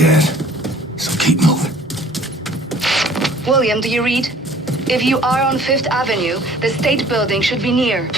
dead, so keep moving. William, do you read? If you are on 5th Avenue, the State Building should be near.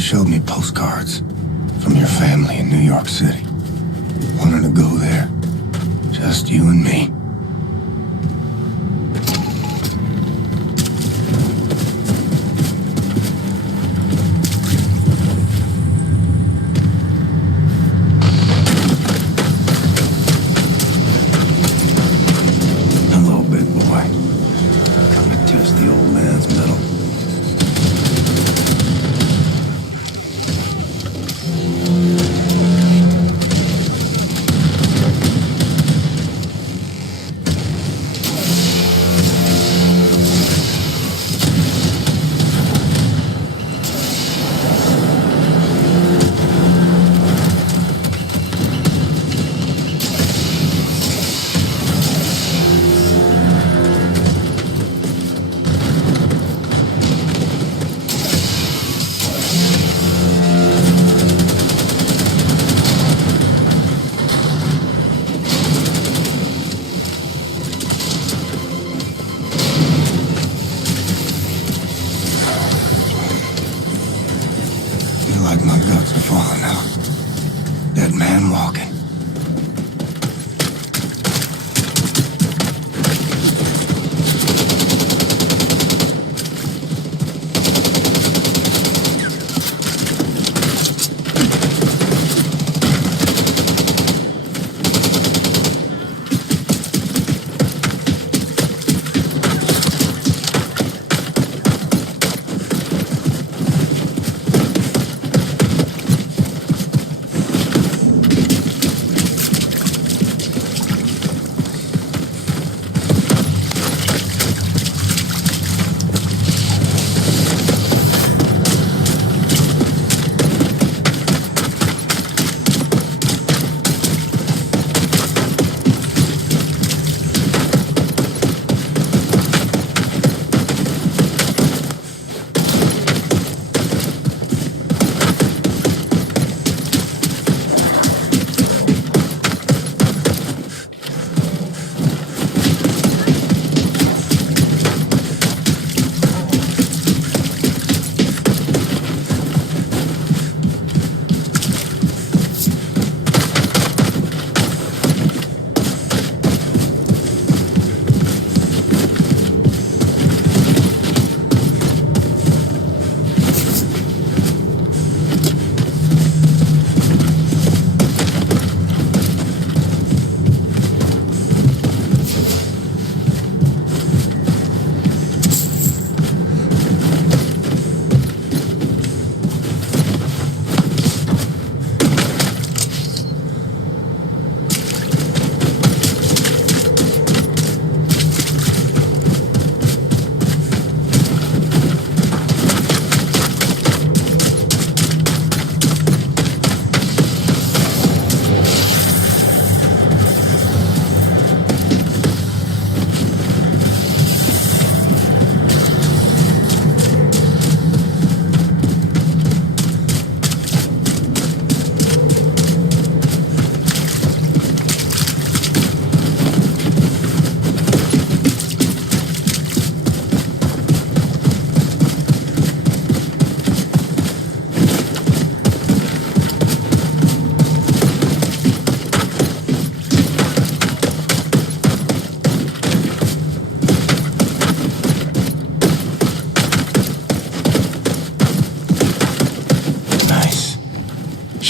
Showed me postcards from your family in New York City. Wanted to go there. Just you and me. Hello, big boy. Come to test the old man's mettle.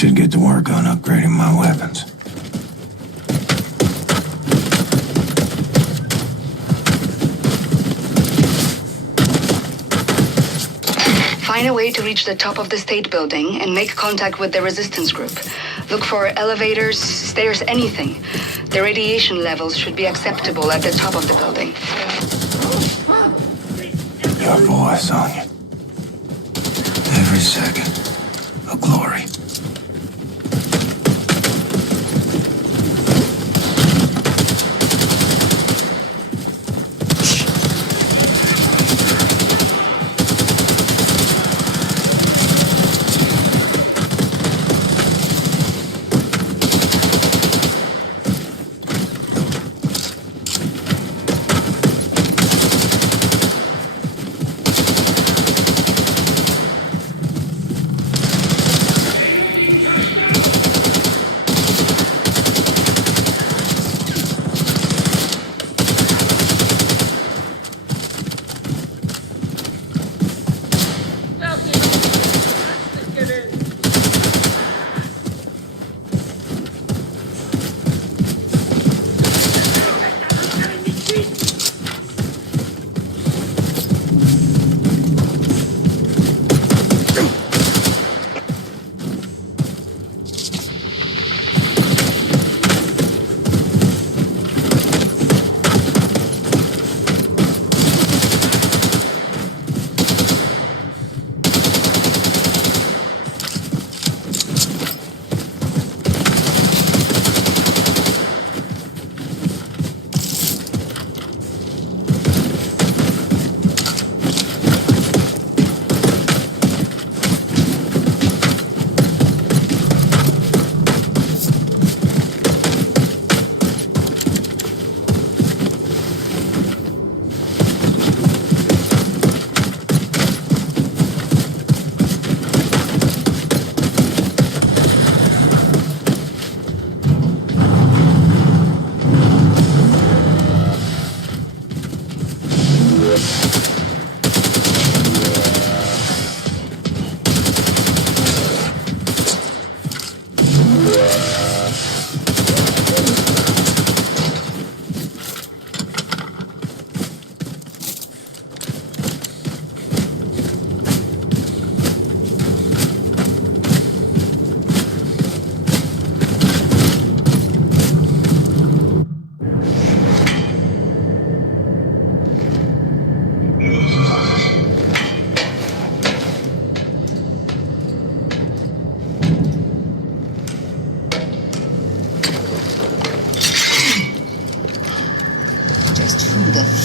should get to work on upgrading my weapons. Find a way to reach the top of the state building and make contact with the resistance group. Look for elevators, stairs, anything. The radiation levels should be acceptable at the top of the building. Your voice, Sonya. Every second, a glory.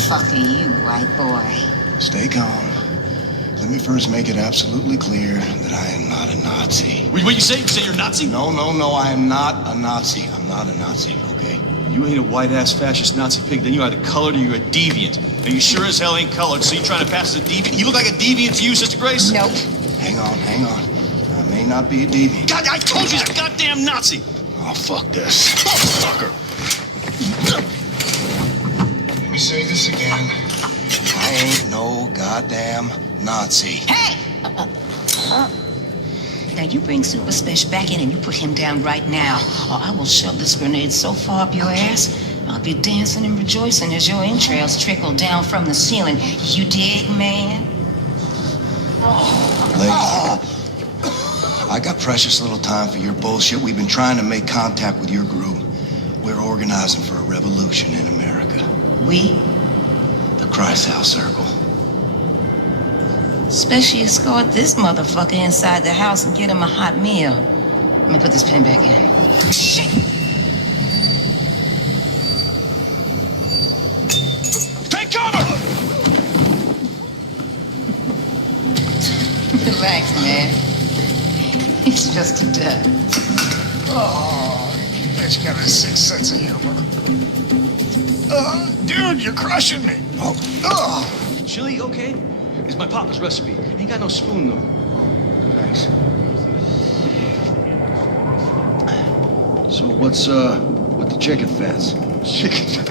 Fuck are you, white boy? Stay calm. Let me first make it absolutely clear that I am not a Nazi. What you say? You say you're a Nazi? No, I am not a Nazi. I'm not a Nazi, okay? You ain't a white-ass fascist Nazi pig, then you're either colored or you're a deviant. And you sure as hell ain't colored, so you trying to pass as a deviant? You look like a deviant to you, Sister Grace? Nope. Hang on. I may not be a deviant. God, I told you he's a goddamn Nazi! Oh, fuck this. Fucker! Let me say this again. I ain't no goddamn Nazi. Hey! Now you bring Super Special back in and you put him down right now, or I will shove this grenade so far up your ass, I'll be dancing and rejoicing as your entrails trickle down from the ceiling. You dig, man? Lady, I got precious little time for your bullshit. We've been trying to make contact with your group. We're organizing for a revolution in America. We? The Christ House Circle. Especially escort this motherfucker inside the house and get him a hot meal. Let me put this pen back in. Shit! Take cover! Relax, man. It's just a duck. Oh, bitch got a sick sense of humor. Dude, you're crushing me. Oh. Chili, okay? It's my papa's recipe. Ain't got no spoon, though. Thanks. So what's with the chicken fence? Chicken?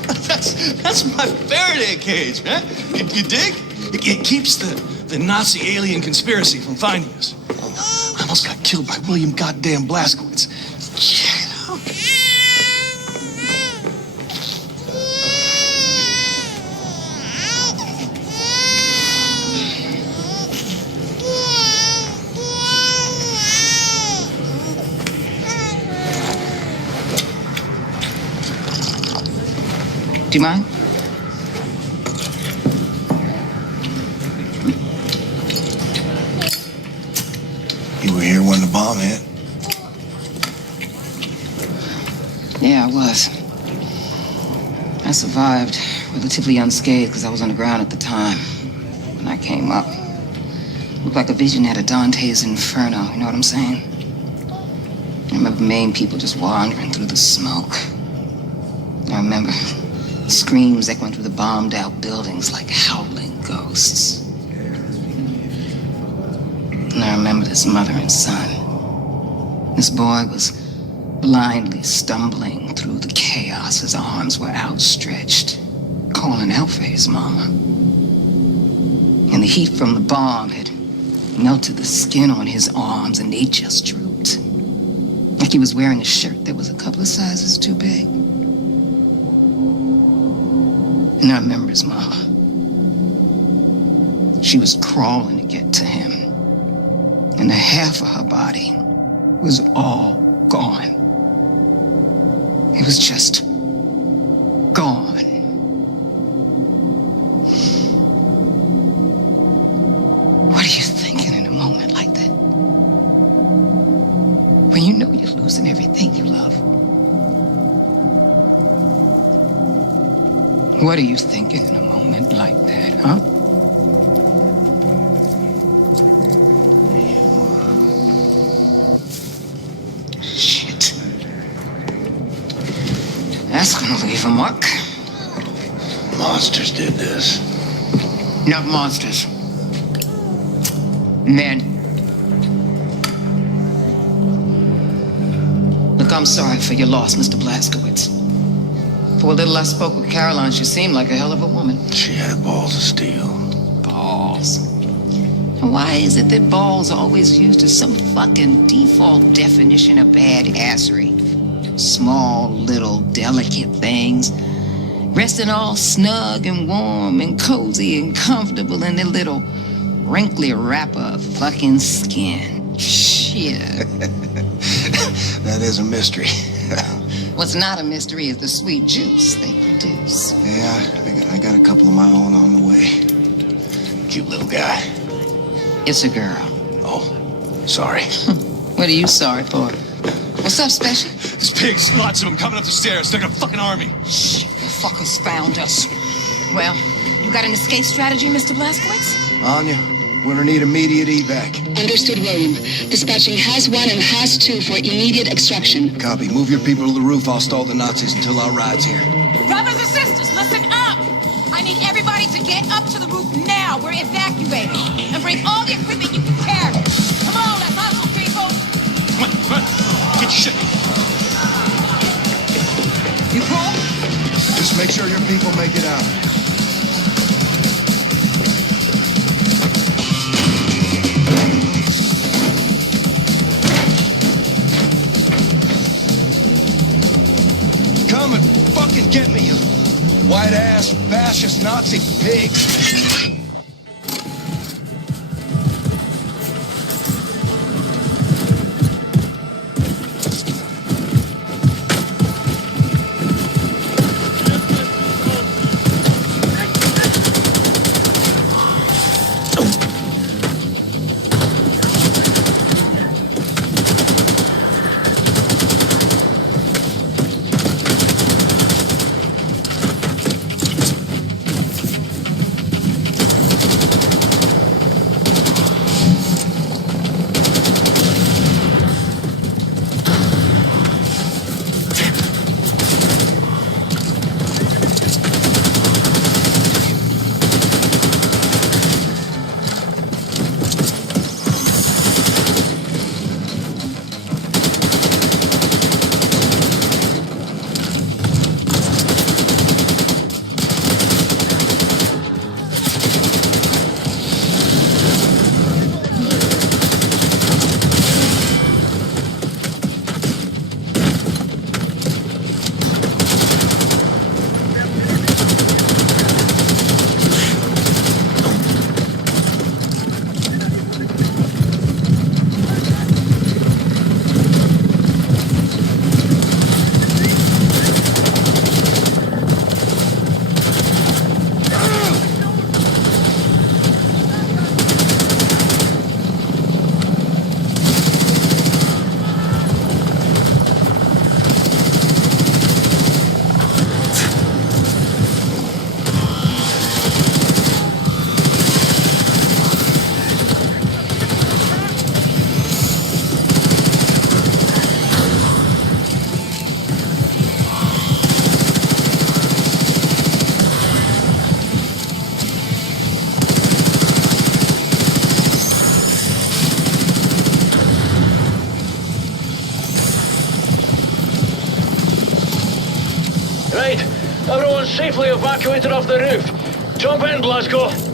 That's my Faraday cage, man. You dig? It keeps the Nazi alien conspiracy from finding us. I almost got killed by William goddamn Blazkowicz. Do you mind? You were here when the bomb hit. Yeah, I was. I survived relatively unscathed because I was on the ground at the time. When I came up, looked like a vision out of Dante's Inferno, you know what I'm saying? I remember Maine people just wandering through the smoke. I remember screams echoing through the bombed-out buildings like howling ghosts. And I remember this mother and son. This boy was blindly stumbling through the chaos. His arms were outstretched, calling out for his mama. And the heat from the bomb had melted the skin on his arms, and they just drooped. Like he was wearing a shirt that was a couple of sizes too big. And I remember his mama. She was crawling to get to him. And the half of her body was all gone. It was just gone. What are you thinking in a moment like that? When you know you're losing everything you love? What are you thinking in a moment like that, huh? Shit. That's gonna leave a mark. Monsters did this. Not monsters. Men. Look, I'm sorry for your loss, Mr. Blazkowicz. For a little I spoke with Caroline, she seemed like a hell of a woman. She had balls of steel. Balls. And why is it that balls are always used as some fucking default definition of badassery? Small, little, delicate things. Resting all snug and warm and cozy and comfortable in their little wrinkly wrapper of fucking skin. Shit. That is a mystery. What's not a mystery is the sweet juice they produce. Yeah, I got a couple of my own on the way. Cute little guy. It's a girl. Oh, sorry. What are you sorry for? What's up, Special? There's pigs, lots of them coming up the stairs. They're like a fucking army. Shh, the fuckers found us. Well, you got an escape strategy, Mr. Blazkowicz? Anya, we're gonna need immediate evac. Understood, William. Dispatching Has 1 and Has 2 for immediate extraction. Copy. Move your people to the roof. I'll stall the Nazis until our ride's here. Brothers and sisters, listen up! I need everybody to get up to the roof now. We're evacuating. And bring all the equipment you can carry. Come on, let's hustle, people! Come on. Get your shit. You cool? Just make sure your people make it out. Come and fucking get me, you white-ass, fascist Nazi pigs. Everyone's safely evacuated off the roof. Jump in, Blazko.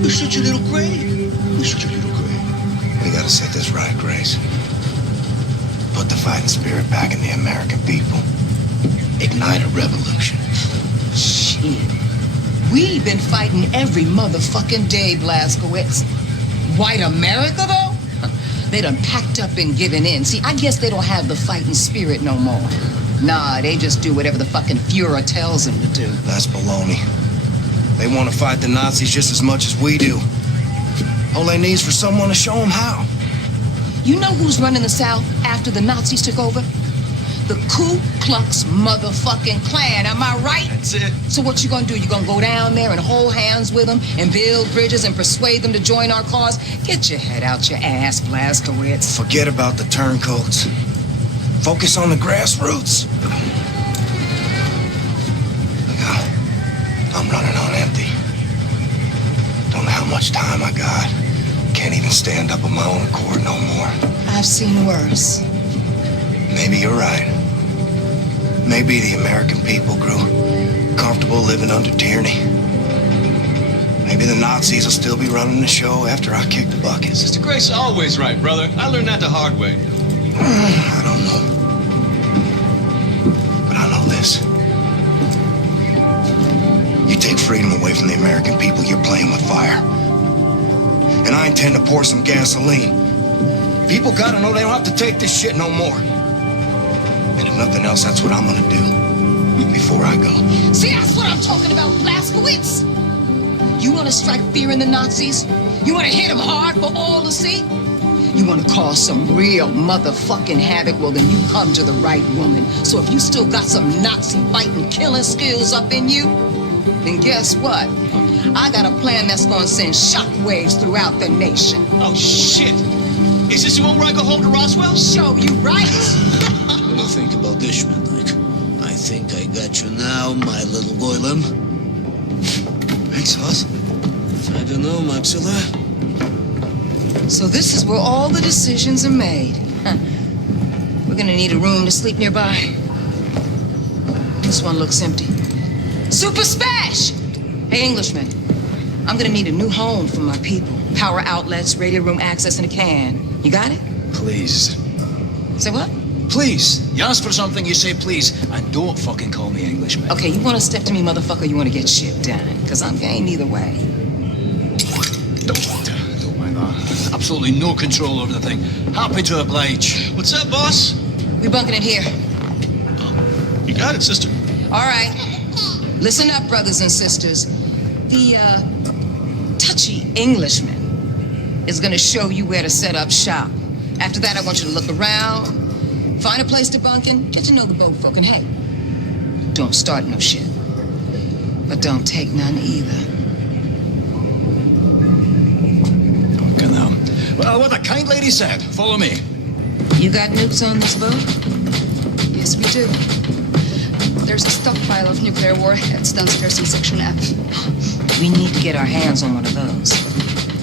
You're such a little grave. You're such a little grave. We gotta set this right, Grace. Put the fighting spirit back in the American people. Ignite a revolution. Shit. We've been fighting every motherfucking day, Blazkowicz. White America, though? They done packed up and given in. See, I guess they don't have the fighting spirit no more. Nah, they just do whatever the fucking Fuhrer tells them to do. That's baloney. They want to fight the Nazis just as much as we do. All they need is for someone to show them how. You know who's running the South after the Nazis took over? The Ku Klux motherfucking Klan, am I right? That's it. So what you gonna do? You gonna go down there and hold hands with them and build bridges and persuade them to join our cause? Get your head out your ass, Blazkowicz. Forget about the turncoats. Focus on the grassroots. I'm running on empty. Don't know how much time I got. Can't even stand up on my own accord no more. I've seen worse. Maybe you're right. Maybe the American people grew comfortable living under tyranny. Maybe the Nazis will still be running the show after I kick the bucket. Sister Grace is always right, brother. I learned that the hard way. I don't know. But I know this. You take freedom away from the American people, you're playing with fire. And I intend to pour some gasoline. People gotta know they don't have to take this shit no more. And if nothing else, that's what I'm gonna do before I go. See, that's what I'm talking about, Blazkowicz. You want to strike fear in the Nazis? You want to hit them hard for all to see? You want to cause some real motherfucking havoc? Well, then you come to the right woman. So if you still got some Nazi fighting, killing skills up in you, then guess what? I got a plan that's gonna send shockwaves throughout the nation. Oh, shit. Is this the one where I go home to Roswell? Show you right. What do you think about this, Schmidlik? I think I got you now, my little Goylem. Thanks, Huss. I don't know, Maxilla. So this is where all the decisions are made. Huh. We're gonna need a room to sleep nearby. This one looks empty. Super Spash! Hey, Englishman, I'm gonna need a new home for my people. Power outlets, radio room access, and a can. You got it? Please. Say what? Please. You ask for something, you say please. And don't fucking call me Englishman. Okay, you wanna step to me, motherfucker, you wanna get shit done? Cause I'm game either way. Don't mind that. Absolutely no control over the thing. Happy to oblige. What's up, boss? We bunking it here. You got it, sister. All right. Listen up, brothers and sisters. The, touchy Englishman is gonna show you where to set up shop. After that, I want you to look around, find a place to bunk in, get to know the boat folk, and hey, don't start no shit. But don't take none either. Okay, now. Well, what the kind lady said. Follow me. You got nukes on this boat? Yes, we do. There's a stockpile of nuclear warheads downstairs in Section F. We need to get our hands on one of those.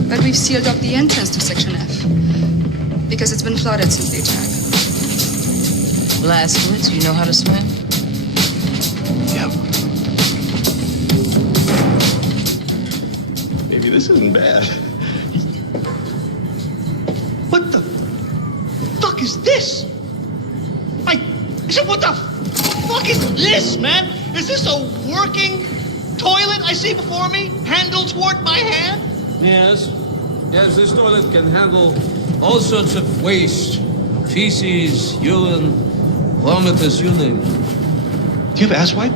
But we've sealed up the entrance to Section F. Because it's been flooded since the attack. Blazkowicz, you know how to swim? Yep. Maybe this isn't bad. What the fuck is this? I said, what the fuck is this, man? Is this a working toilet I see before me? Handle toward my hand? Yes. Yes, this toilet can handle all sorts of waste. Feces, urine, vomitus, you name it. Do you have asswipe?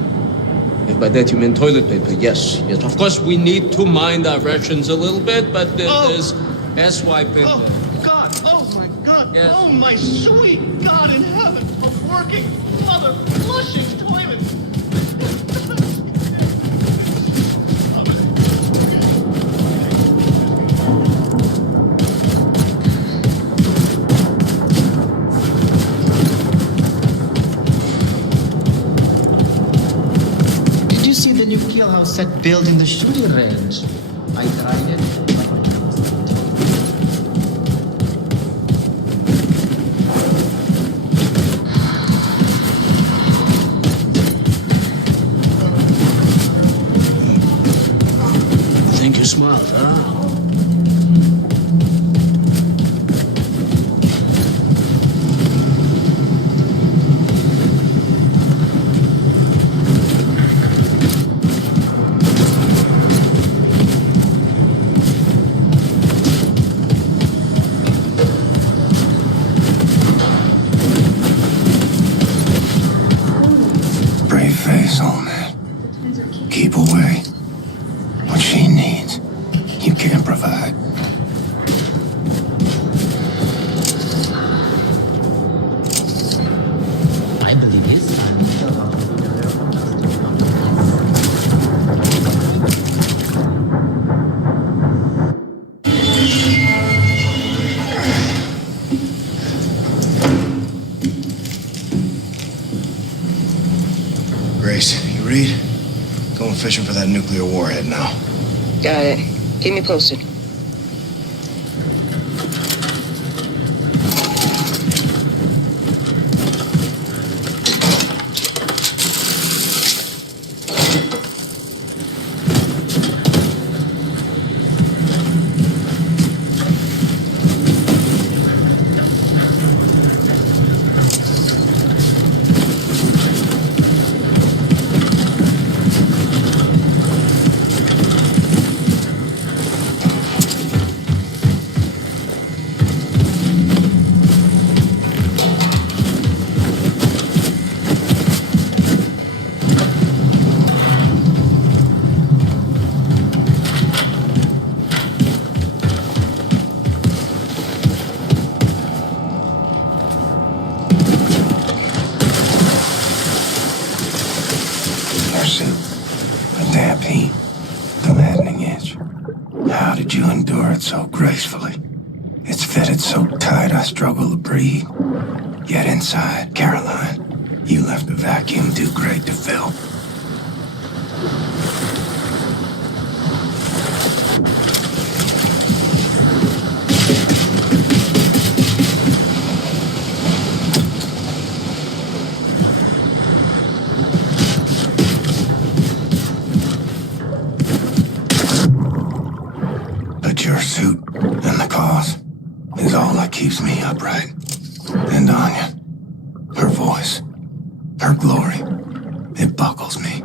If by that you mean toilet paper, yes. Yes, of course we need to mind our rations a little bit, but there's asswipe in Oh, there. God. Oh, my God. Yes. Oh, my sweet God in heaven. A working, mother, flushing toilet. new jailhouse set built in the shooting range. I tried it. Think you're smart, huh? Brave face, old man. Keep away. What she needs, you can't provide. I believe his son will tell how to do the very fantastic Grace, you read? Going fishing for that nuclear warhead now. Got it. Keep me posted. Her suit, the damp heat, the maddening itch. How did you endure it so gracefully? It's fitted so tight I struggle to breathe. Yet inside, Caroline, you left a vacuum too great to fill. But your suit and the cause is all that keeps me upright. And Anya, her voice, her glory, it buckles me.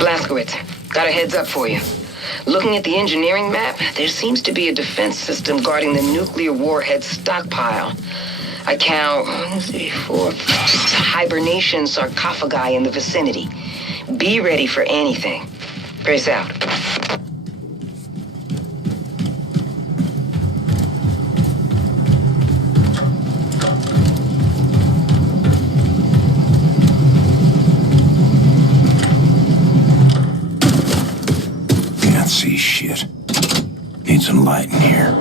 Blazkowicz, got a heads up for you. Looking at the engineering map, there seems to be a defense system guarding the nuclear warhead stockpile. I count 1, 2, 4, 5 hibernation sarcophagi in the vicinity. Be ready for anything. Grace out. Can't see shit. Need some light in here.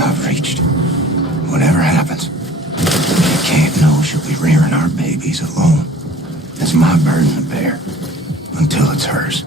I've reached. Whatever happens, she can't know she'll be rearing our babies alone. It's my burden to bear until it's hers.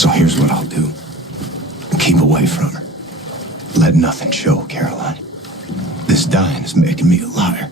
So here's what I'll do. Keep away from her. Let nothing show, Caroline. This dying is making me a liar.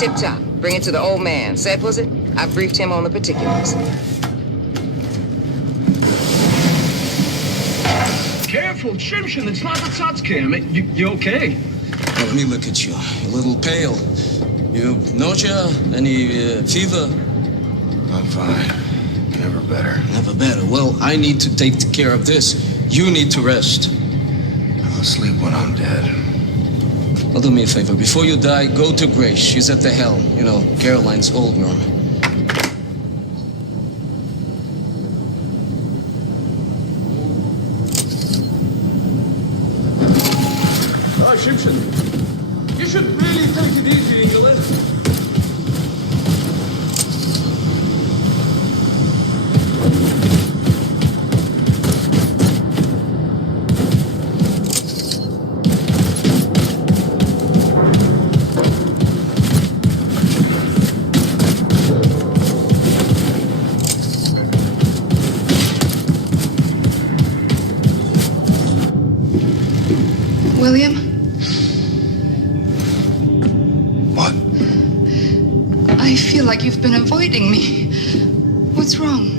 Tip top. Bring it to the old man. Said was it? I briefed him on the particulars. Careful, Shimshin, it's not the Tatsuki. I mean, you okay? Let me look at you. A little pale. You nausea? Any fever? I'm fine. Never better. Never better. Well, I need to take care of this. You need to rest. I'll sleep when I'm dead. Well, do me a favor. Before you die, go to Grace. She's at the helm. You know, Caroline's old room. Ah, Shimshin, you should really take it easy, English. William? What? I feel like you've been avoiding me. What's wrong?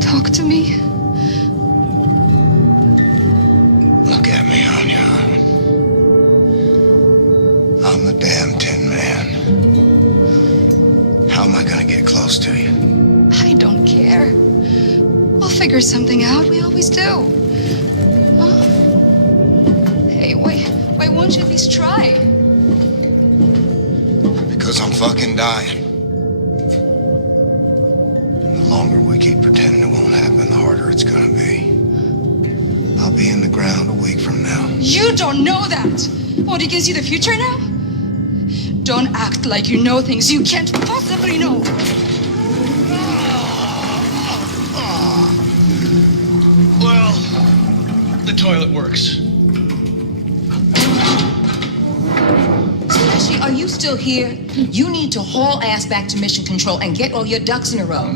Talk to me. Look at me, Anya. I'm the damn Tin Man. How am I gonna get close to you? I don't care. We'll figure something out. We always do. Huh? Hey, why won't you at least try? Because I'm fucking dying. And the longer we keep pretending it won't happen, the harder it's gonna be. I'll be in the ground a week from now. You don't know that! What, you can see the future now? Don't act like you know things you can't possibly know! Well, the toilet works. Slashy, are you still here? You need to haul ass back to mission control and get all your ducks in a row.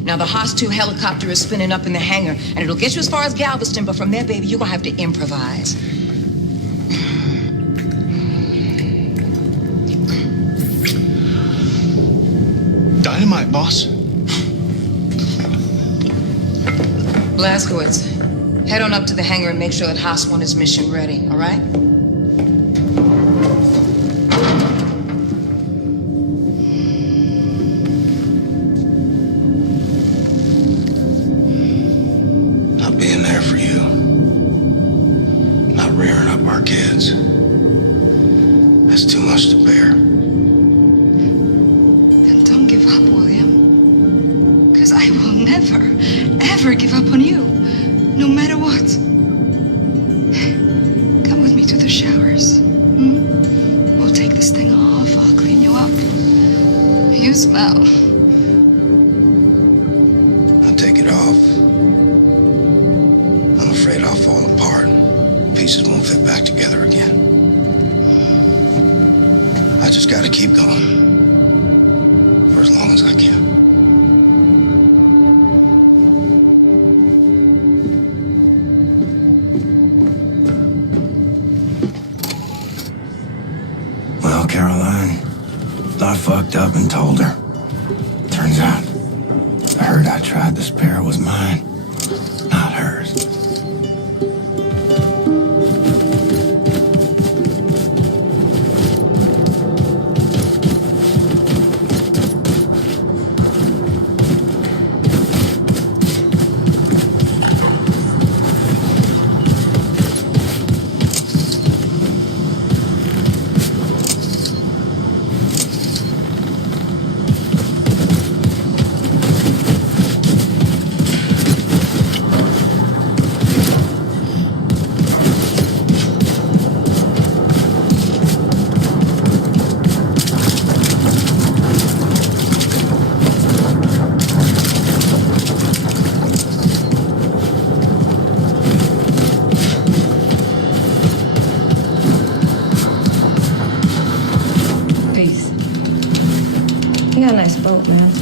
Now, the Haas-2 helicopter is spinning up in the hangar, and it'll get you as far as Galveston, but from there, baby, you're gonna have to improvise. Dynamite, boss. Blazkowicz, head on up to the hangar and make sure that Haas-1 is mission ready, all right? Not being there for you. Not rearing up our kids. That's too much to bear. Then don't give up, William. Because I will never, ever give up on you. No matter what. Come with me to the showers. We'll take this thing off. I'll clean you up. You smell. I'll take it off. I'm afraid I'll fall apart. Pieces won't fit back together again. I just gotta keep going. For as long as I can. Well, Caroline, I fucked up and told her. Turns out, the hurt I tried to spare was mine, not hers. Peace. You got a nice boat, man.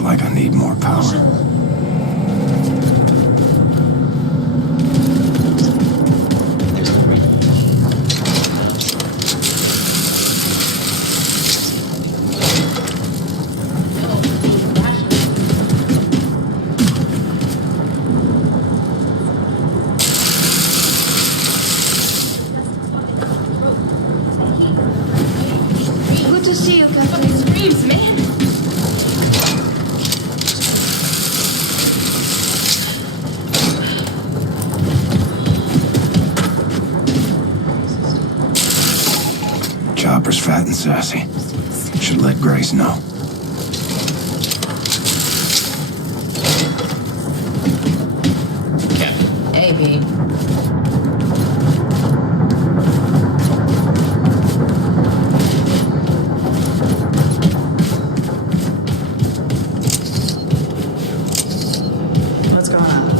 Looks like I need more power. Good to see you, Captain. Screams, man. Chopper's fat and sassy. Should let Grace know. Captain. Hey, B. What's going on?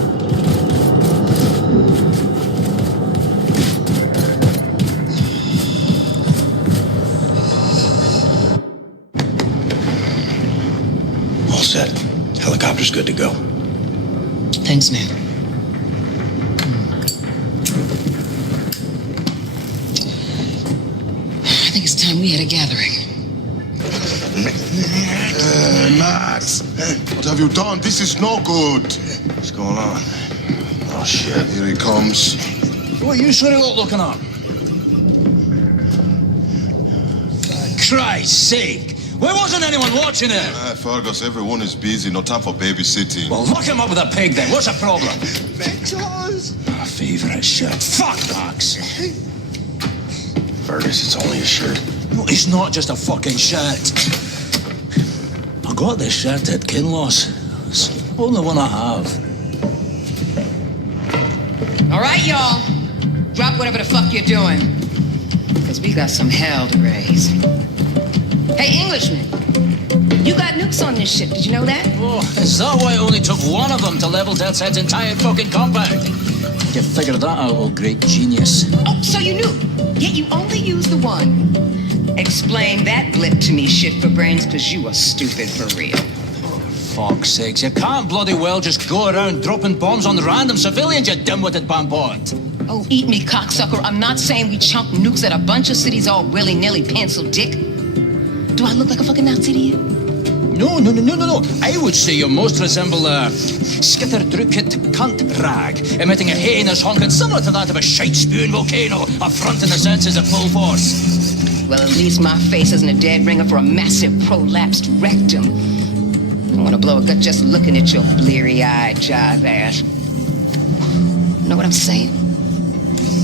All set. Helicopter's good to go. Thanks, man. I think it's time we had a gathering. Max, what have you done? This is no good. What's going on? Oh, shit. Here he comes. What are you sort of looking at? For Christ's sake! Why wasn't anyone watching it? Fergus, everyone is busy. No time for babysitting. Well, lock him up with a pig then. What's the problem? Victor's! My favourite shirt. Fuck, Max! Fergus, it's only a shirt. No, it's not just a fucking shirt. I got this shirt at Kinloss. It's the only one I have. All right, y'all. Drop whatever the fuck you're doing. Because we got some hell to raise. Hey, Englishman. You got nukes on this ship. Did you know that? Oh, is that why it only took one of them to level Death's entire fucking compound? You figured that out, old great genius. Oh, so you knew. Yet you only used the one. Explain that blip to me, shit for brains, because you are stupid for real. Fuck's sakes, you can't bloody well just go around dropping bombs on random civilians, you dim-witted bampot. Oh, eat me, cocksucker. I'm not saying we chunk nukes at a bunch of cities all willy-nilly, pencil dick. Do I look like a fucking Nazi to you? No. I would say you most resemble a skitter-drukit cunt rag, emitting a heinous honking similar to that of a shite-spewing volcano, affronting the senses at full force. Well, at least my face isn't a dead ringer for a massive prolapsed rectum. I want to blow a gut just looking at your bleary-eyed jive ass. Know what I'm saying?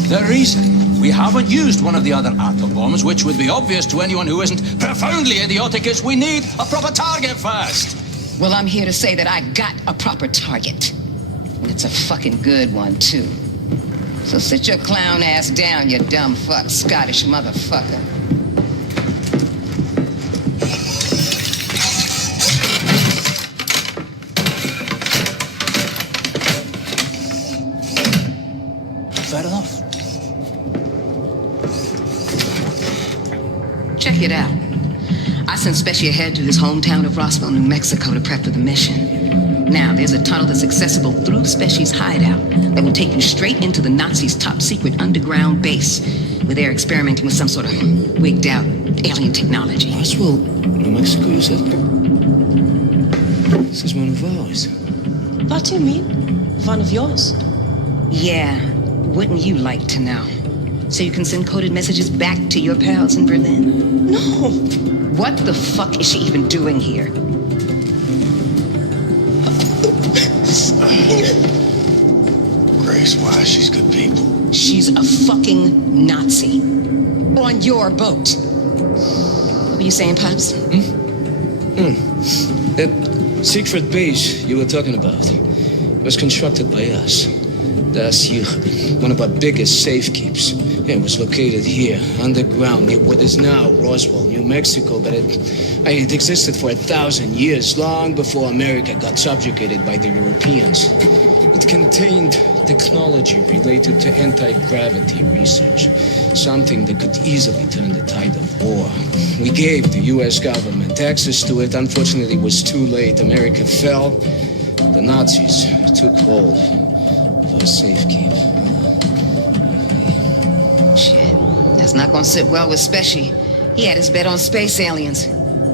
The reason we haven't used one of the other atom bombs, which would be obvious to anyone who isn't profoundly idiotic, is we need a proper target first. Well, I'm here to say that I got a proper target. And it's a fucking good one, too. So sit your clown ass down, you dumb fuck Scottish motherfucker. Fair enough. Check it out. I sent Specia ahead to his hometown of Roswell, New Mexico to prep for the mission. Now, there's a tunnel that's accessible through Specia's hideout that will take you straight into the Nazis' top-secret underground base, where they're experimenting with some sort of wigged-out alien technology. Roswell, New Mexico, you said? This is one of ours. What do you mean? One of yours? Yeah, wouldn't you like to know? So you can send coded messages back to your pals in Berlin? No. What the fuck is she even doing here? Grace, why? She's good people. She's a fucking Nazi. On your boat. What were you saying, Pops? That secret base you were talking about was constructed by us. Das Yuchel, one of our biggest safekeeps. It was located here, underground, near what is now Roswell, New Mexico, but it existed for 1,000 years, long before America got subjugated by the Europeans. It contained technology related to anti-gravity research, something that could easily turn the tide of war. We gave the U.S. government access to it. Unfortunately, it was too late. America fell. The Nazis took hold of our safekeep. Shit, that's not gonna sit well with Speshy. He had his bet on space aliens.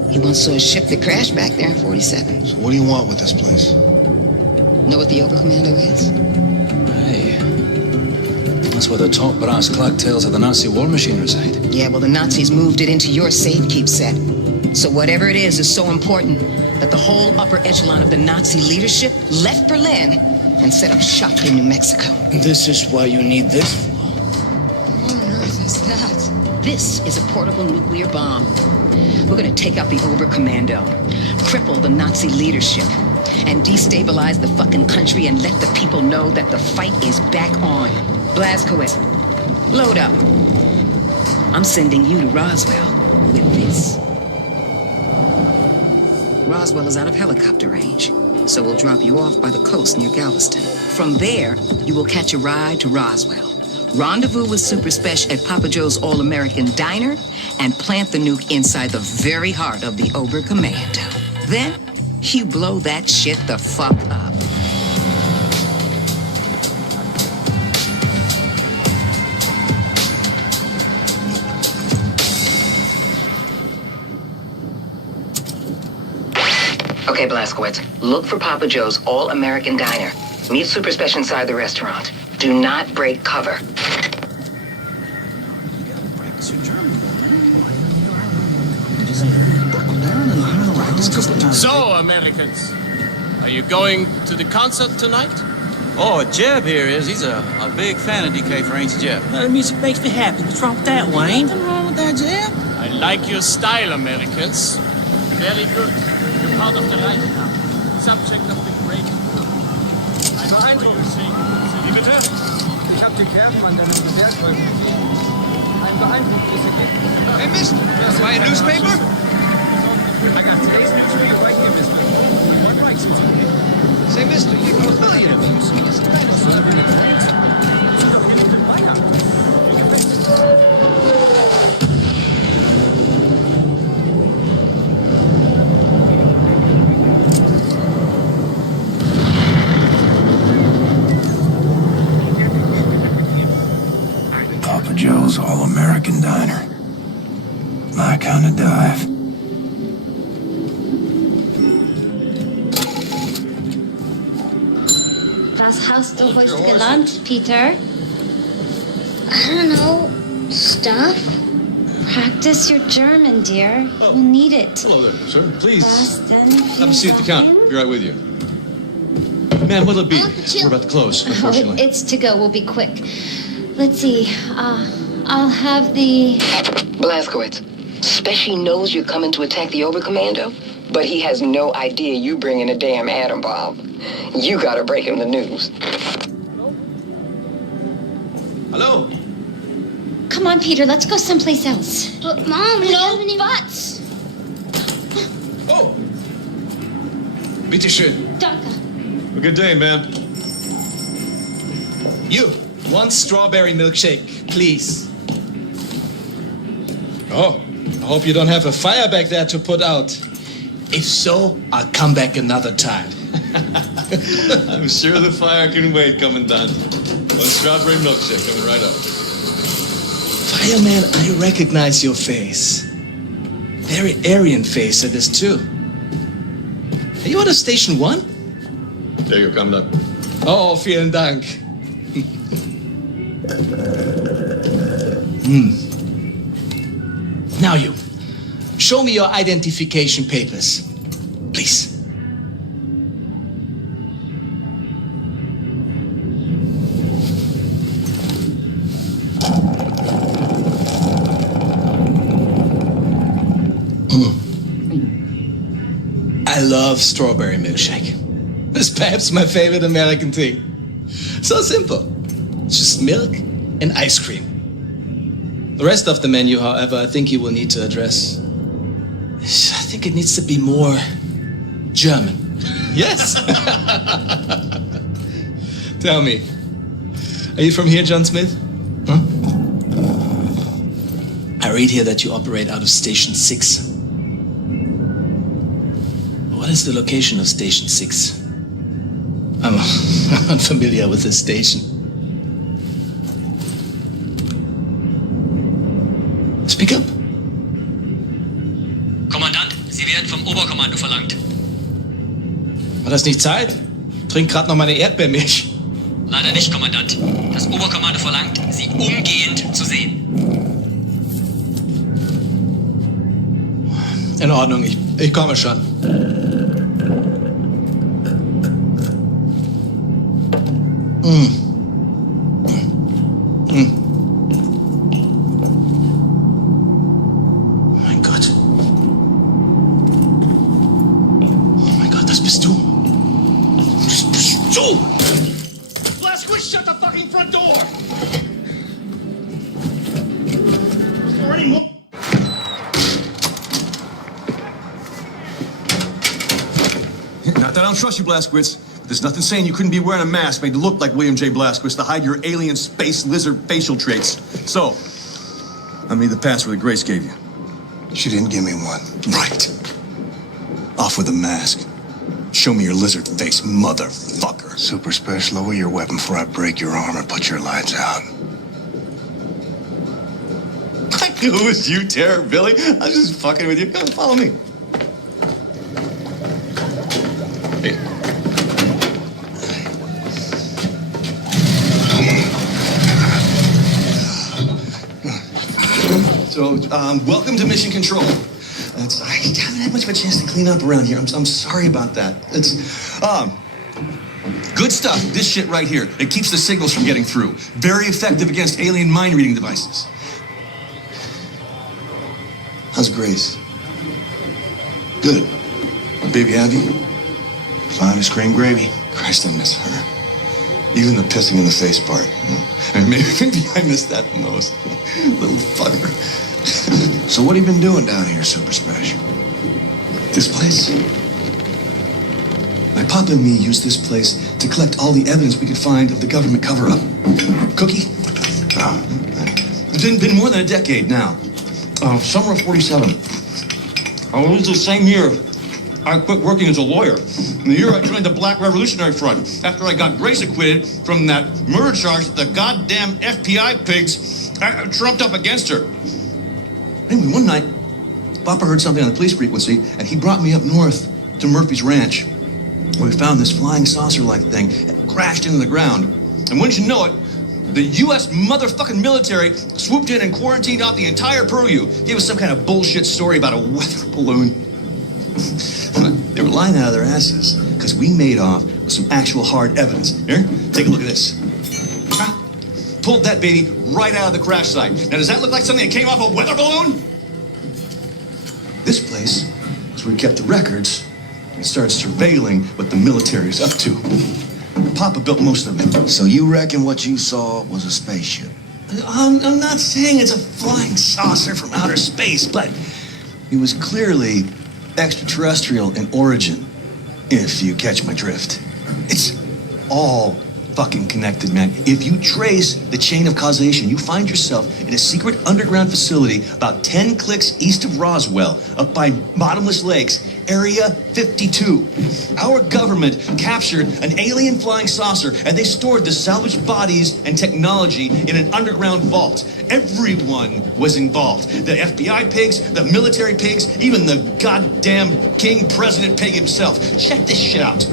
He once saw a ship that crashed back there in 47. So what do you want with this place? Know what the Overcommando is? Hey. That's where the top brass cocktails of the Nazi war machine reside. Yeah, well, the Nazis moved it into your safekeep set. So whatever it is so important that the whole upper echelon of the Nazi leadership left Berlin and set up shop in New Mexico. This is why you need this for. What on earth is that? This is a portable nuclear bomb. We're gonna take out the Oberkommando, cripple the Nazi leadership, and destabilize the fucking country and let the people know that the fight is back on. Blazkowicz, load up. I'm sending you to Roswell with this. Roswell is out of helicopter range, so we'll drop you off by the coast near Galveston. From there, you will catch a ride to Roswell. Rendezvous with Super Spesh at Papa Joe's All-American Diner and plant the nuke inside the very heart of the Oberkommando. Then, you blow that shit the fuck up. Okay, Blazkowicz, look for Papa Joe's All-American Diner. Meet Super Spesh inside the restaurant. Do not break cover. So, Americans, are you going to the concert tonight? Oh, Jeb here is. He's a big fan of DK for Ain't Jeb. The music makes me happy. What's wrong with that, Wayne? Nothing wrong with that, Jeb. I like your style, Americans. Very good. You're part of the right now. Subject of the great. I'm beeindruckt. Wie bitte? Ich habe die Kerben an deinem Werkzeug gesehen. Ein beeindruckendes Ergebnis. Hey, mister, buy a newspaper? I got today's newspaper right here, mister. One writes it's okay. Say, mister, you know what I am. Papa Joe's All-American Diner. My kind of dive. Was hast du heute gelernt, Peter? I don't know. Stuff? Practice your German, dear. You'll need it. Hello there, sir. Please. Boston. Have a seat at the counter. Be right with you. Ma'am, what'll it be? We're about to close, unfortunately. Oh, it's to go. We'll be quick. Let's see. I'll have the... Blazkowicz, Speshy knows you're coming to attack the Oberkommando, but he has no idea you bringing a damn atom bomb. You gotta break him the news. Hello? Come on, Peter. Let's go someplace else. But, Mom, we haven't even... buts. Oh! Bitte schön. Danke. A good day, ma'am. You, one strawberry milkshake, please. Oh, I hope you don't have a fire back there to put out. If so, I'll come back another time. I'm sure the fire can wait, Commandant. One strawberry milkshake coming right up. Fireman, I recognize your face. Very Aryan face it is, too. Are you on a Station 1? There you come, Doc. Oh, vielen Dank. Now you, show me your identification papers, please. I love strawberry milkshake. It's perhaps my favorite American thing. So simple. It's just milk and ice cream. The rest of the menu, however, I think you will need to address. I think it needs to be more German. Yes. Tell me, are you from here, John Smith? Huh? I read here that you operate out of Station 6. What is the location of Station 6? I'm unfamiliar with this station. Speak up. Kommandant, Sie werden vom Oberkommando verlangt. War das nicht Zeit? Trink grad noch meine Erdbeermilch. Leider nicht, Kommandant. Das Oberkommando verlangt, Sie umgehend zu sehen. In Ordnung, ich komme schon. Mein Gott. Oh mein Gott, das bist du. Das bist du! Blazkowicz, shut the fucking front door! Is there any more? Not that I don't trust you, Blazkowicz, but there's nothing saying you couldn't be wearing a mask made to look like William J. Blazkowicz to hide your alien space lizard facial traits. So, I need the password that Grace gave you. She didn't give me one. Right. Off with the mask. Show me your lizard face, motherfucker. Super Special, lower your weapon before I break your arm and put your lights out. I knew it was you, Terror Billy. I was just fucking with you. Come on, follow me. Hey. So, welcome to Mission Control. I haven't had much of a chance to clean up around here. I'm sorry about that. It's, good stuff. This shit right here. It keeps the signals from getting through. Very effective against alien mind-reading devices. How's Grace? Good. Baby happy? Fine as cream gravy. Christ, I miss her. Even the pissing in the face part. I mean, maybe I miss that the most. Little fucker. So what have you been doing down here, Super Special? This place? My papa and me used this place to collect all the evidence we could find of the government cover-up. Cookie? It's been more than a decade now. Summer of 47. It was the same year I quit working as a lawyer. In the year I joined the Black Revolutionary Front, after I got Grace acquitted from that murder charge that the goddamn FBI pigs trumped up against her. Anyway, one night, Papa heard something on the police frequency, and he brought me up north to Murphy's Ranch, where we found this flying saucer-like thing that crashed into the ground. And wouldn't you know it, the U.S. motherfucking military swooped in and quarantined out the entire purview. Gave us some kind of bullshit story about a weather balloon. They were lying out of their asses because we made off with some actual hard evidence. Here, take a look at this. Pulled that baby right out of the crash site. Now, does that look like something that came off a weather balloon? This place is where we kept the records and started surveilling what the military's up to. Papa built most of it. So you reckon what you saw was a spaceship? I'm not saying it's a flying saucer from outer space, but it was clearly extraterrestrial in origin, if you catch my drift. It's all fucking connected, man. If you trace the chain of causation, you find yourself in a secret underground facility about 10 clicks east of Roswell, up by Bottomless Lakes, Area 52. Our government captured an alien flying saucer, and they stored the salvaged bodies and technology in an underground vault. Everyone was involved. The FBI pigs, the military pigs, even the goddamn King President pig himself. Check this shit out.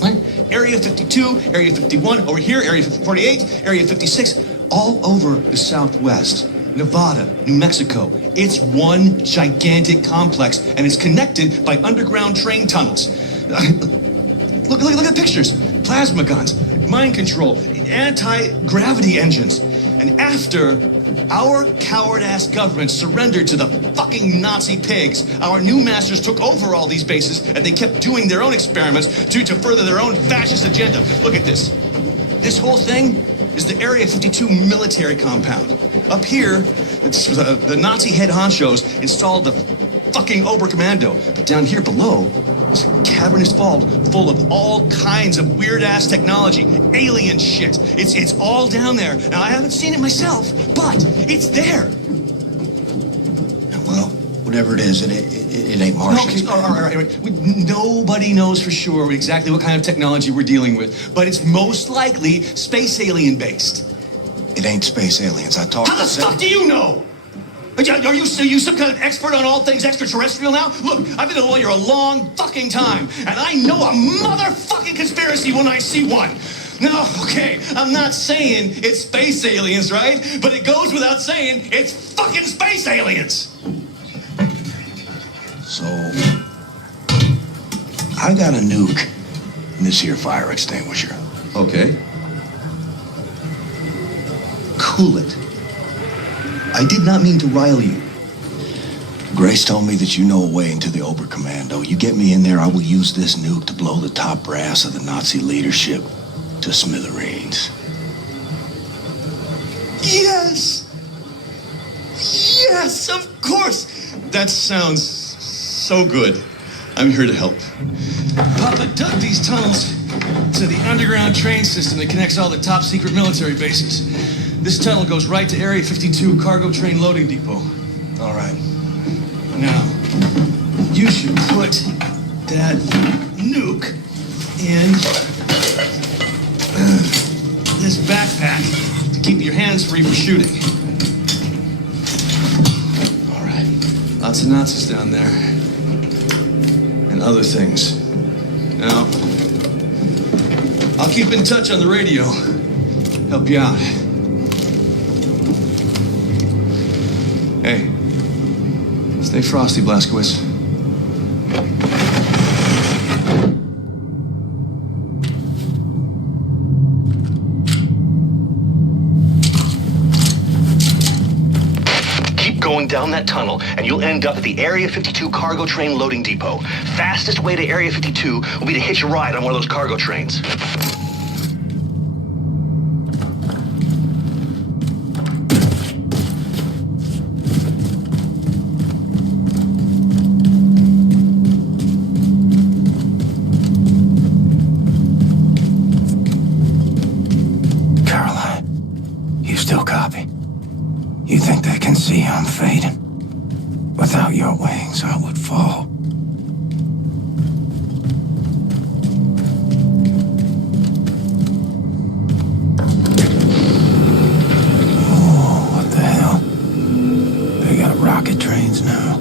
Right? Area 52, Area 51, over here, Area 48, Area 56, all over the Southwest. Nevada, New Mexico. It's one gigantic complex, and it's connected by underground train tunnels. Look at the pictures. Plasma guns, mind control, anti-gravity engines. And after our coward-ass government surrendered to the fucking Nazi pigs, our new masters took over all these bases, and they kept doing their own experiments to further their own fascist agenda. Look at this. This whole thing is the Area 52 military compound. Up here, the Nazi head honchos installed the fucking Oberkommando. But down here below, This cavernous vault full of all kinds of weird-ass technology, alien shit. It's all down there. Now, I haven't seen it myself, but it's there. Well, whatever it is, it ain't Martian. Okay, all right. Nobody knows for sure exactly what kind of technology we're dealing with, but it's most likely space alien-based. It ain't space aliens. I talked How the fuck do you know? Are you some kind of expert on all things extraterrestrial now? Look, I've been a lawyer a long fucking time, and I know a motherfucking conspiracy when I see one. No, okay, I'm not saying it's space aliens, right? But it goes without saying it's fucking space aliens. So, I got a nuke in this here fire extinguisher. Okay. Cool it. I did not mean to rile you. Grace told me that you know a way into the Oberkommando. You get me in there, I will use this nuke to blow the top brass of the Nazi leadership to smithereens. Yes! Yes, of course! That sounds so good. I'm here to help. Papa dug these tunnels to the underground train system that connects all the top secret military bases. This tunnel goes right to Area 52 cargo train loading depot. All right. Now, you should put that nuke in this backpack to keep your hands free for shooting. All right. Lots of Nazis down there. And other things. Now, I'll keep in touch on the radio. Help you out. Hey, stay frosty, Blazkowicz. Keep going down that tunnel, and you'll end up at the Area 52 cargo train loading depot. Fastest way to Area 52 will be to hitch a ride on one of those cargo trains. You think they can see I'm fading? Without your wings, I would fall. Oh, what the hell? They got rocket trains now.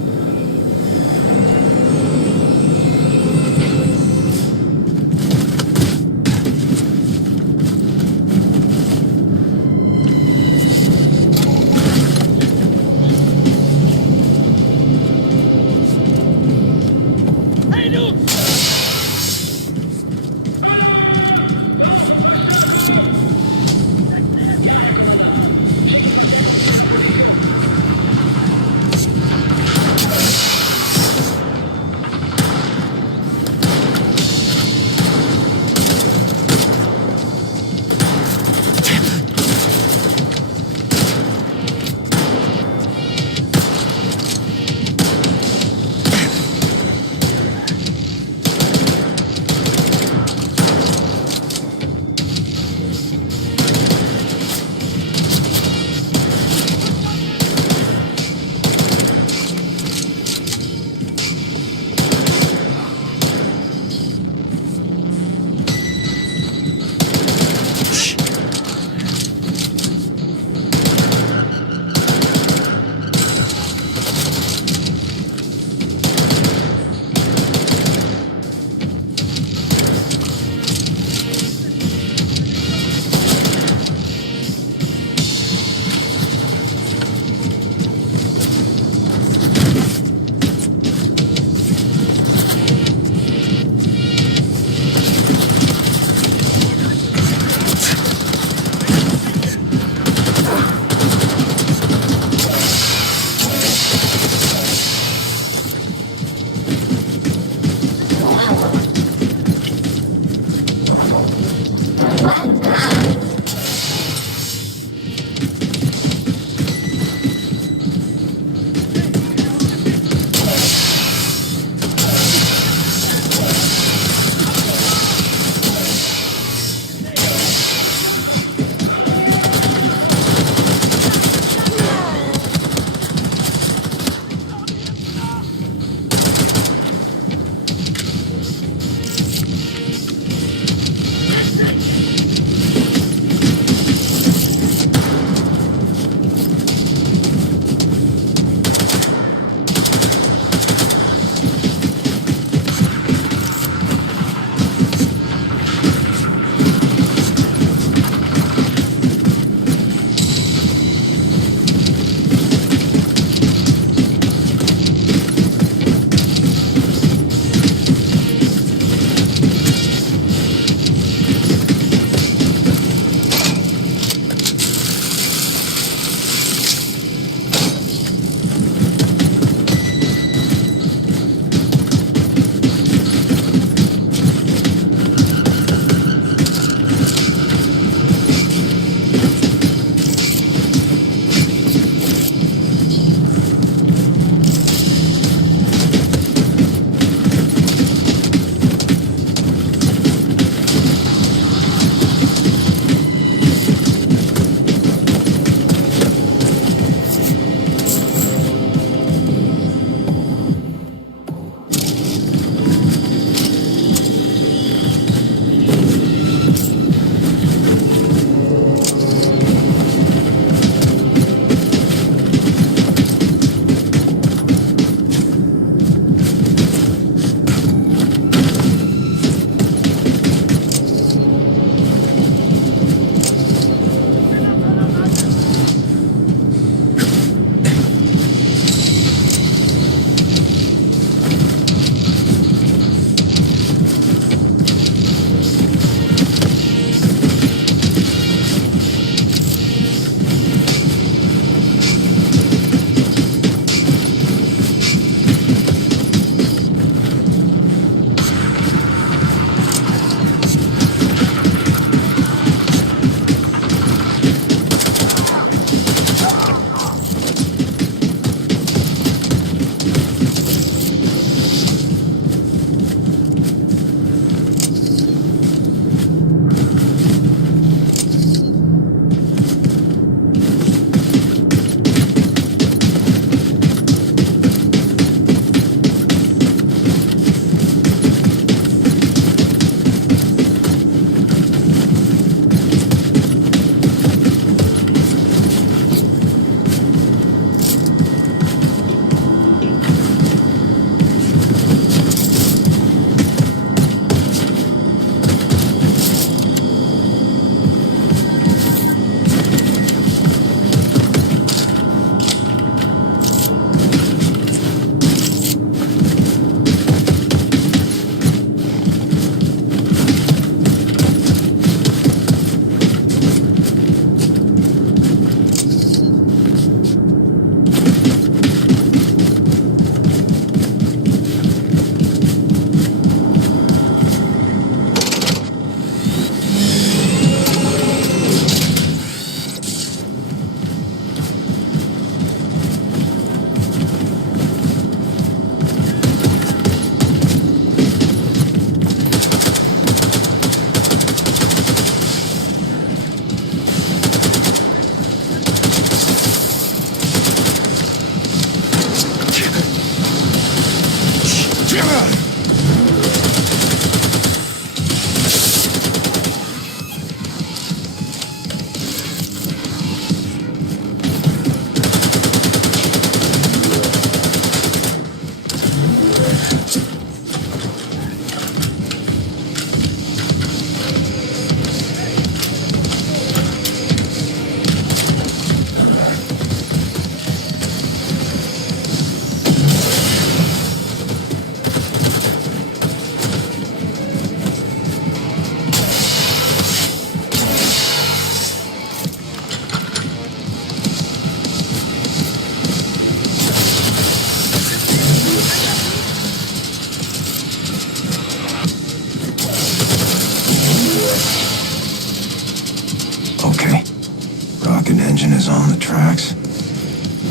is on the tracks.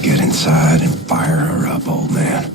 Get inside and fire her up, old man.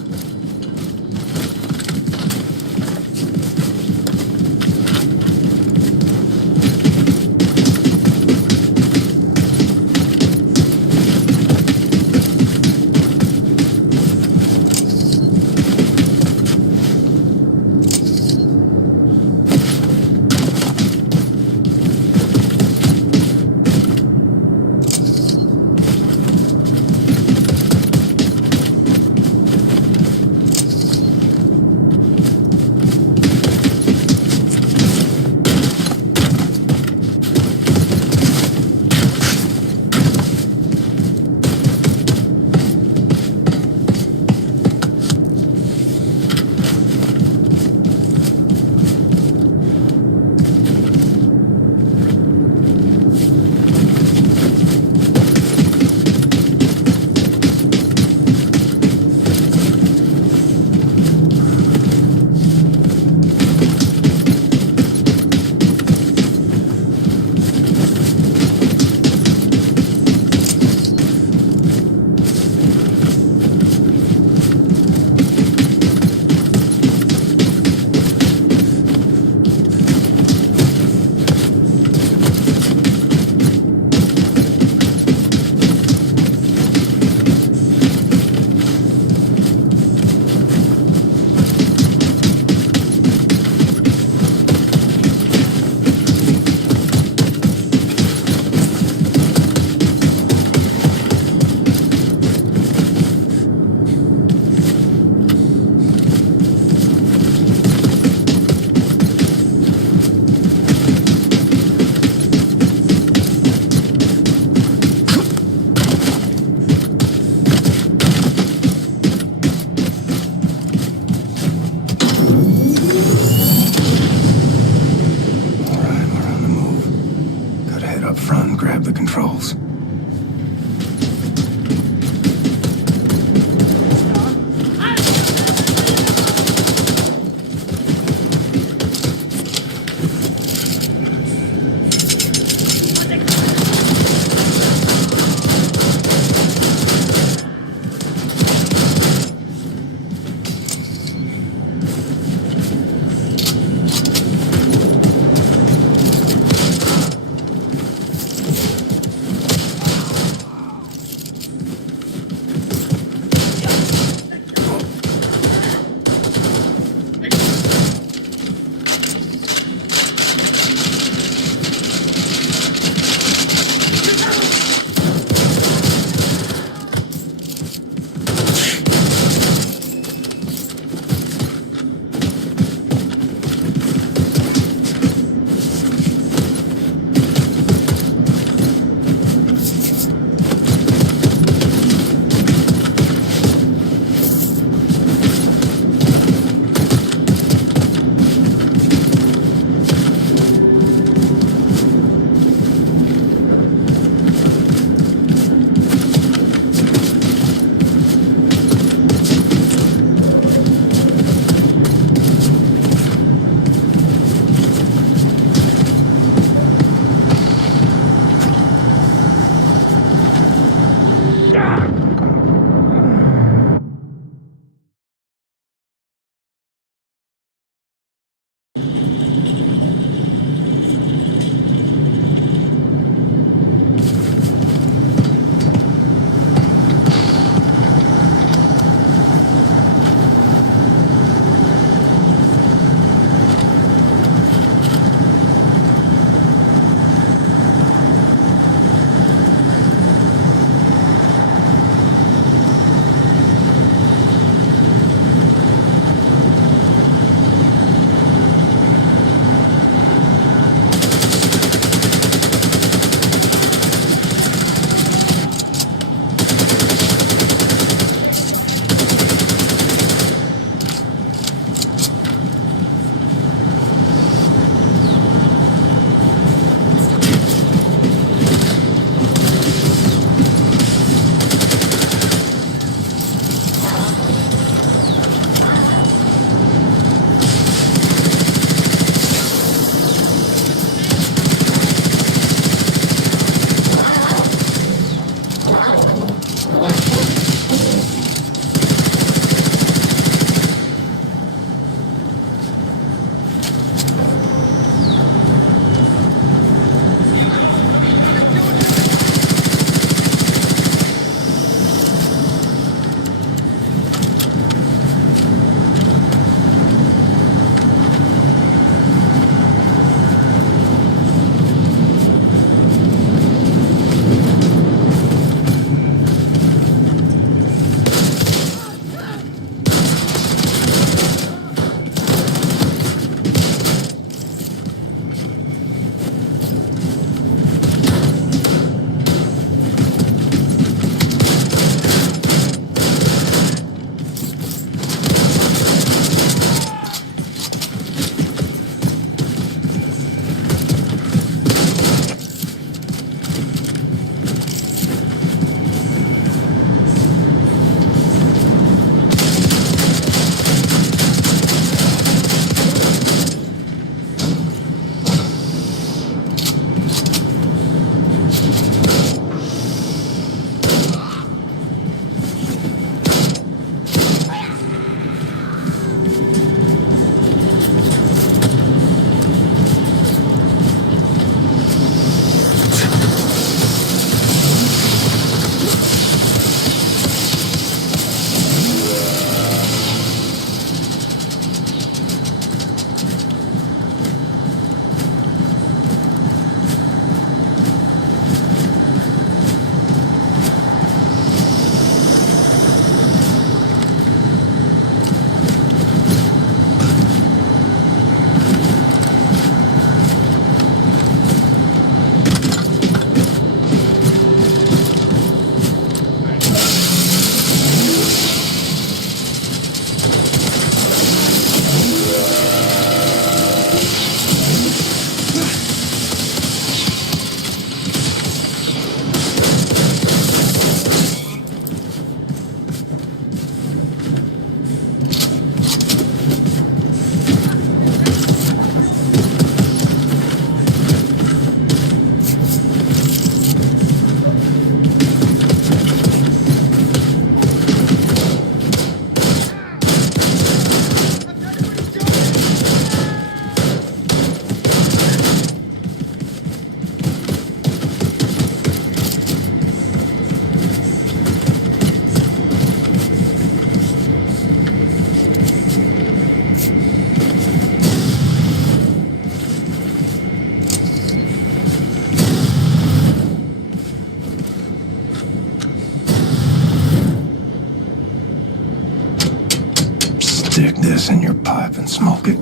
Stick this in your pipe and smoke it.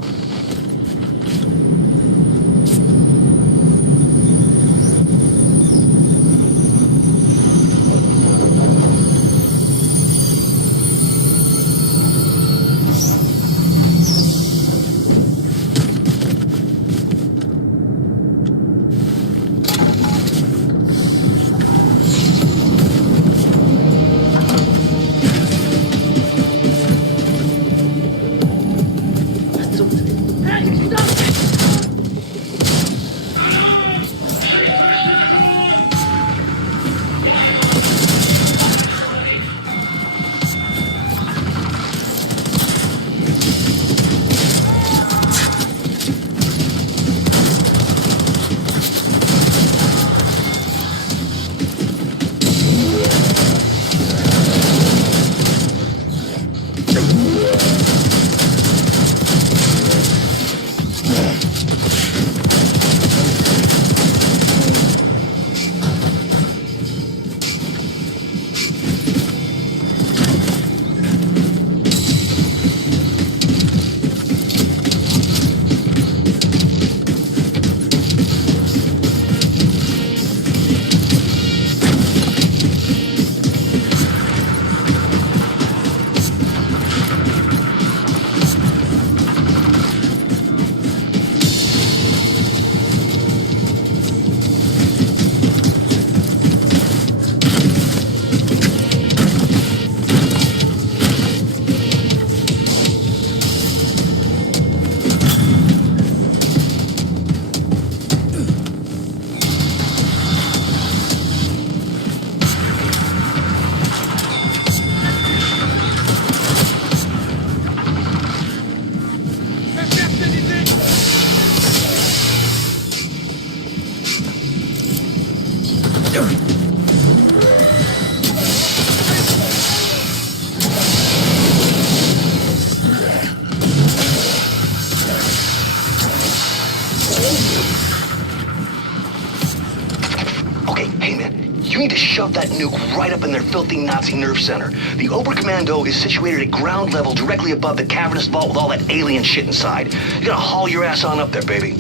You need to shove that nuke right up in their filthy Nazi nerve center. The Oberkommando is situated at ground level directly above the cavernous vault with all that alien shit inside. You gotta haul your ass on up there, baby.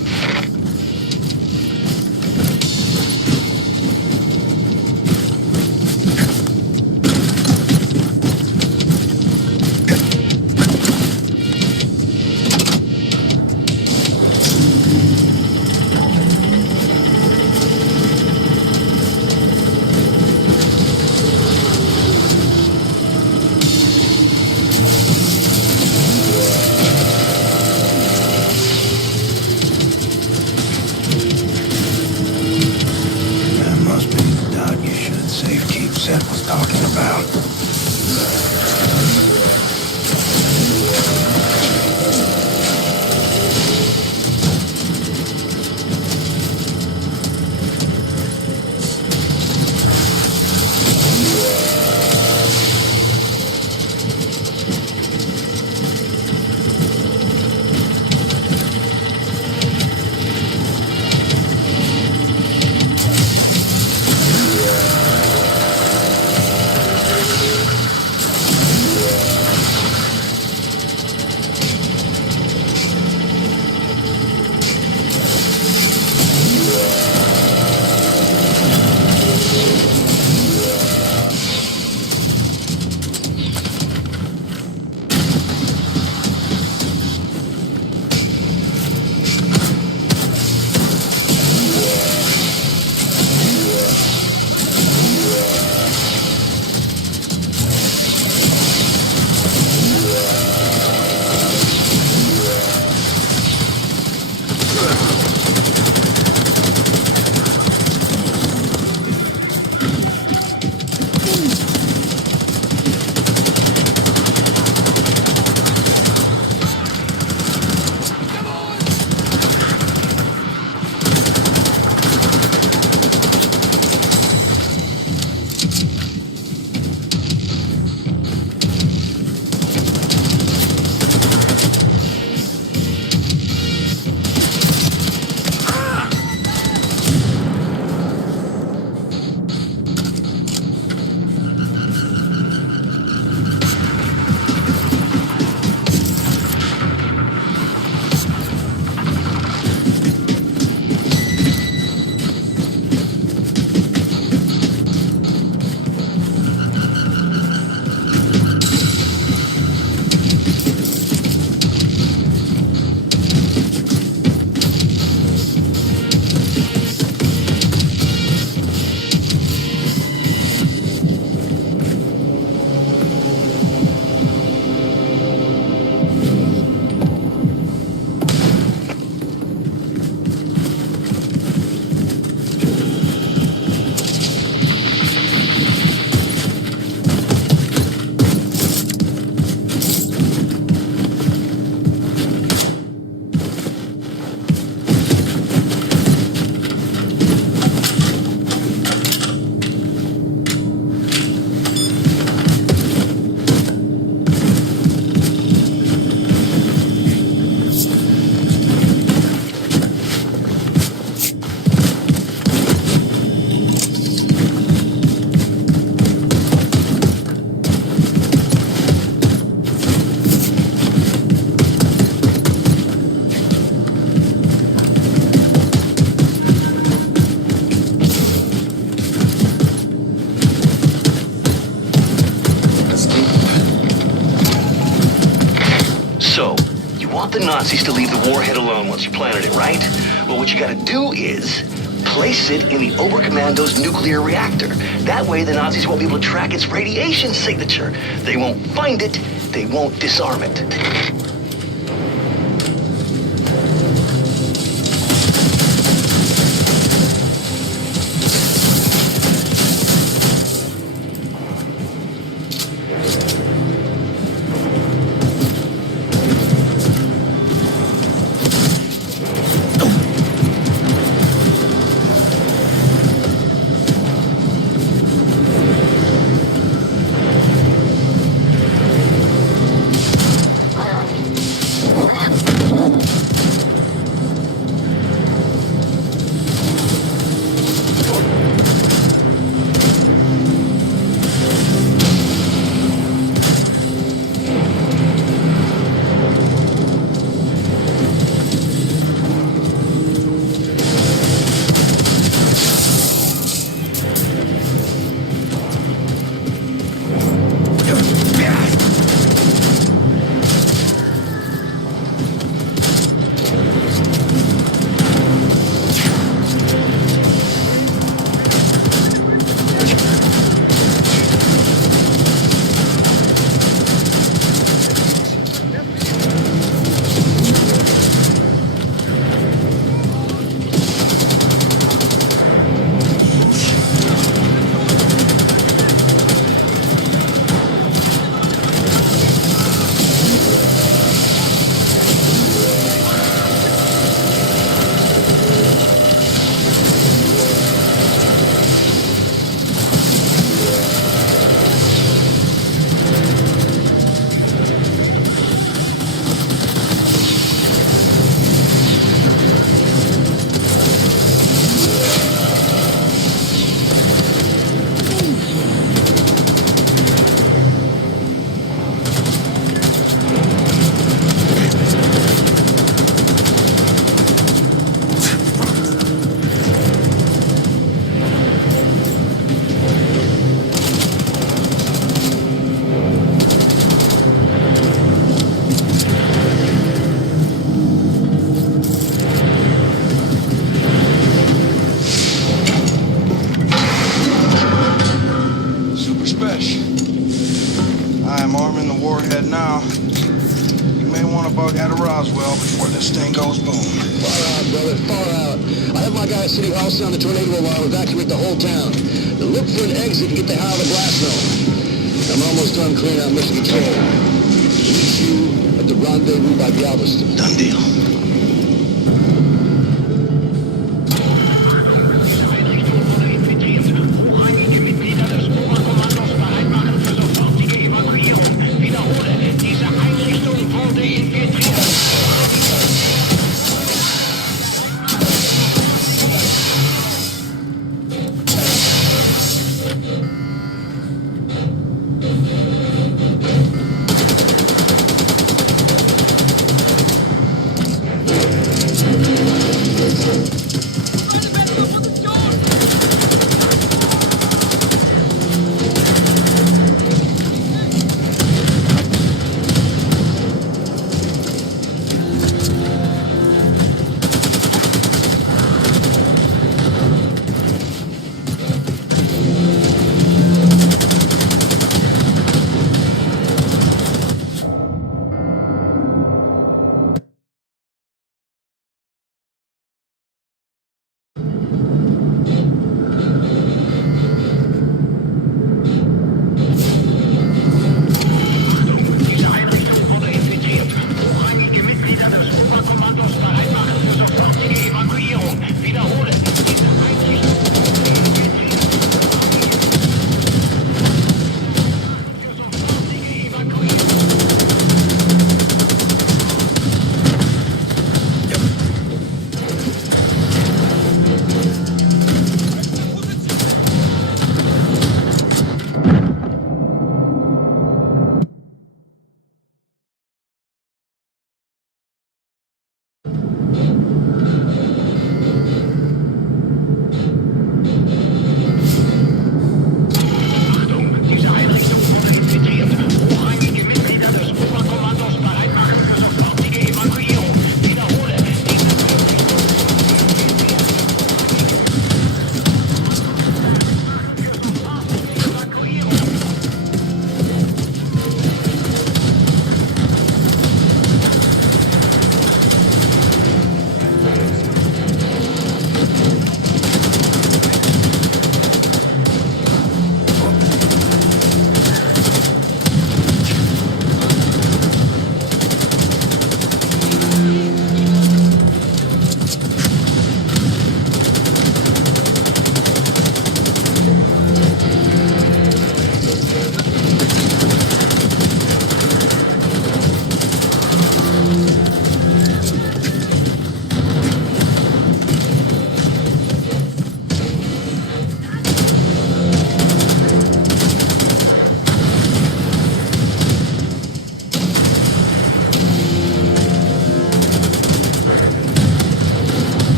So, you want the Nazis to leave the warhead alone once you planted it, right? Well, what you gotta do is place it in the Oberkommando's nuclear reactor. That way, the Nazis won't be able to track its radiation signature. They won't find it, they won't disarm it. City Hall, sound the tornado alarm, evacuate the whole town. Then look for an exit and get the hell out of the blast zone. I'm almost done clearing out mission control. Meet you at the rendezvous by Galveston. Done deal.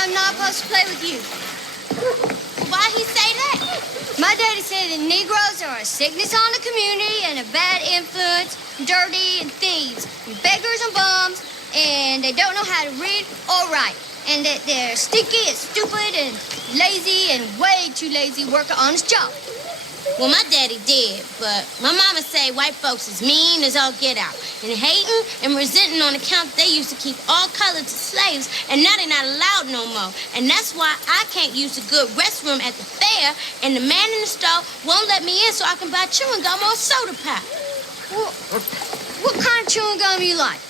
I'm not supposed to play with you. Why he say that? My daddy said that Negroes are a sickness on the community and a bad influence, dirty and thieves, and beggars and bums, and they don't know how to read or write, and that they're stinky and stupid and lazy and way too lazy to work an honest job. Well, my daddy did, but my mama say white folks is mean as all get out, and hating and resenting on account they used to keep all colors as slaves, and now they're not allowed no more. And that's why I can't use the good restroom at the fair, and the man in the store won't let me in so I can buy chewing gum or soda pop. What kind of chewing gum you like?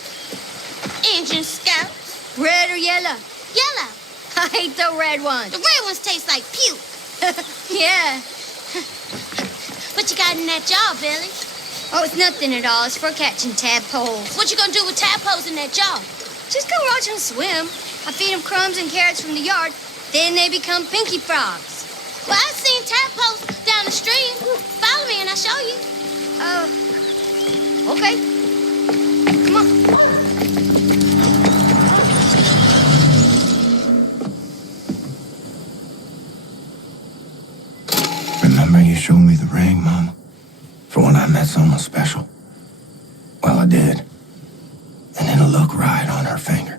Injun Scout. Red or yellow? Yellow. I hate the red ones. The red ones taste like puke. Yeah. What you got in that jar, Billy? Oh, it's nothing at all. It's for catching tadpoles. What you gonna do with tadpoles in that jar? Just go watch them swim. I feed them crumbs and carrots from the yard. Then they become pinky frogs. Well, I've seen tadpoles down the stream. Follow me and I'll show you. Okay. Come on. Remember you showed me the ring, Mom? For when I met someone special? Well, I did. And it'll look right on her finger.